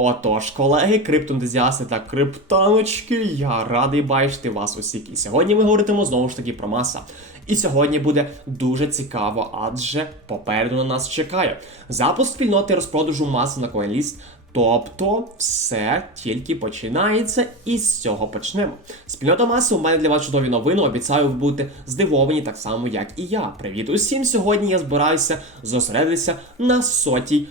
Отож, колеги, криптоентузіасти та криптоночки, я радий бачити вас усіх. І сьогодні ми говоритимо знову ж таки про маса. І сьогодні буде дуже цікаво, адже попереду на нас чекає запуск спільноти розпродажу маси на CoinList. Тобто все тільки починається, і з цього почнемо. Спільнота маси у мене для вас чудові новини. Обіцяю, будете здивовані так само, як і я. Привіт усім! Сьогодні я збираюся зосередитися на сотій, е,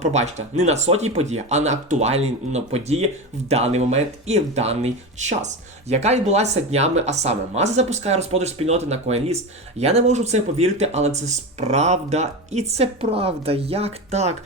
пробачте, не на сотій події, а на актуальній ну, події в даний момент і в даний час, яка відбулася днями, а саме маса запускає розпродаж спільноти на CoinList. Я не можу в це повірити, але це справда, і це правда. Як так?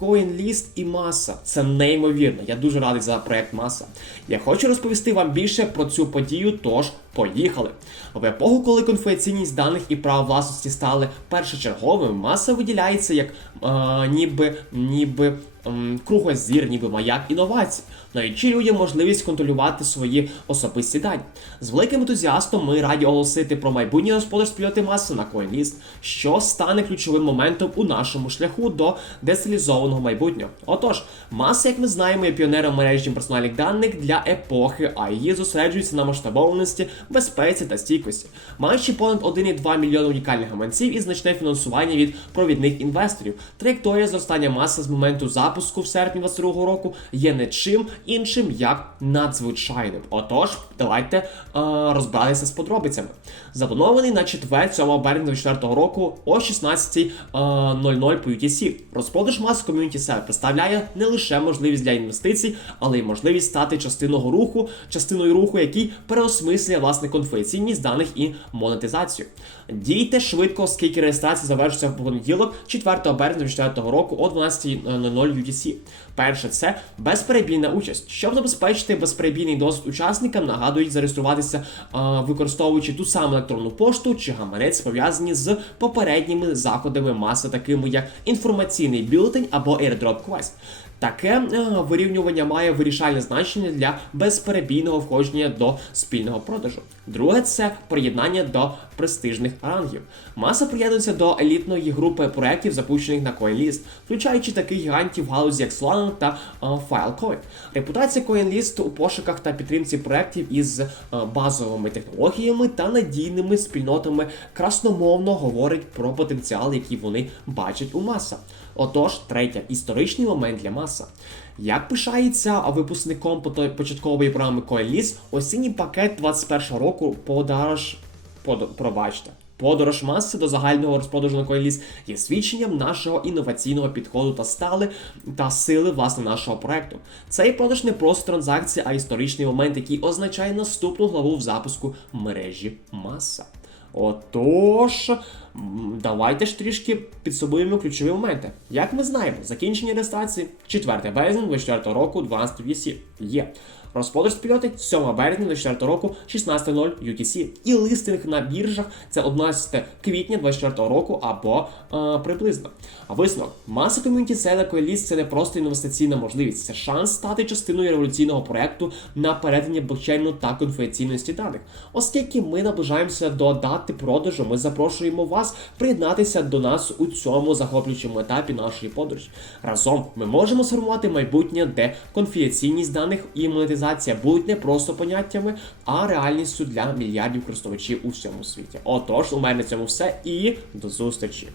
CoinList і маса. Це неймовірно. Я дуже радий за проект маса. Я хочу розповісти вам більше про цю подію, тож поїхали. В епоху, коли конфіденційність даних і право власності стали першочерговими, маса виділяється як е, ніби ніби ем, кругозір, ніби маяк інновацій, даючи людям можливість контролювати свої особисті дані. З великим ентузіастом ми раді оголосити про майбутнє господар спільноти маси на CoinList, що стане ключовим моментом у нашому шляху до децентралізованого майбутнього. Отож, маса, як ми знаємо, є піонером мережі персональних даних для епохи, а її зосереджується на масштабованості, безпеці та стійкості, маючи понад 1,2 мільйони унікальних гаманців і значне фінансування від провідних інвесторів. Траєкторія зростання маси з моменту запуску в серпні 2022 року є не чим іншим як надзвичайним. Отож, давайте е, розбиратися з подробицями. Запланований на четвер 7 березня 2024 року о 16.00 по UTC. Розпродаж мас ком'юніті сервер представляє не лише можливість для інвестицій, але й можливість стати частиною руху, частиною руху, який переосмислює власне конфіденційність даних і монетизацію. Дійте швидко, оскільки реєстрація завершиться в понеділок, 4 березня 2024 року о 12.00 UTC. Перше, це безперебійна участь. Щоб забезпечити безперебійний досвід учасникам, нагадують зареєструватися, використовуючи ту саму електронну пошту чи гаманець, пов'язані з попередніми заходами маси, такими як інформаційний бюлетень або airdrop quest. Таке е, вирівнювання має вирішальне значення для безперебійного входження до спільного продажу. Друге це приєднання до престижних рангів. Маса приєднується до елітної групи проєктів, запущених на CoinList, включаючи таких гігантів галузі як Solana та е, Filecoin. Репутація CoinList у пошуках та підтримці проєктів із е, базовими технологіями та надійними спільнотами красномовно говорить про потенціал, який вони бачать у маса. Отож, третє історичний момент для маса. Як пишається випускником початкової програми CoinList, осінній пакет 21 року подорож, под, пробачте. Подорож маси до загального розпродажу на CoinList є свідченням нашого інноваційного підходу та стали та сили власне нашого проекту. Цей продаж не просто транзакція, а історичний момент, який означає наступну главу в запуску мережі маса. Отож, давайте ж трішки підсумуємо ключові моменти. Як ми знаємо, закінчення реєстрації 4 березня 2024 року 12 UTC є. Розпродаж спільноти 7 березня 2024 року 16.00 UTC. І листинг на біржах це 11 квітня 2024 року або е, приблизно. А висновок маса ком'юніті селер CoinList – це не просто інвестиційна можливість, це шанс стати частиною революційного проекту на перетині блокчейну та конфіденційності даних. Оскільки ми наближаємося до дати продажу, ми запрошуємо вас приєднатися до нас у цьому захоплюючому етапі нашої подорожі. Разом ми можемо сформувати майбутнє, де конфіденційність даних і монетизація будуть не просто поняттями, а реальністю для мільярдів користувачів у всьому світі. Отож, у мене на цьому все і до зустрічі.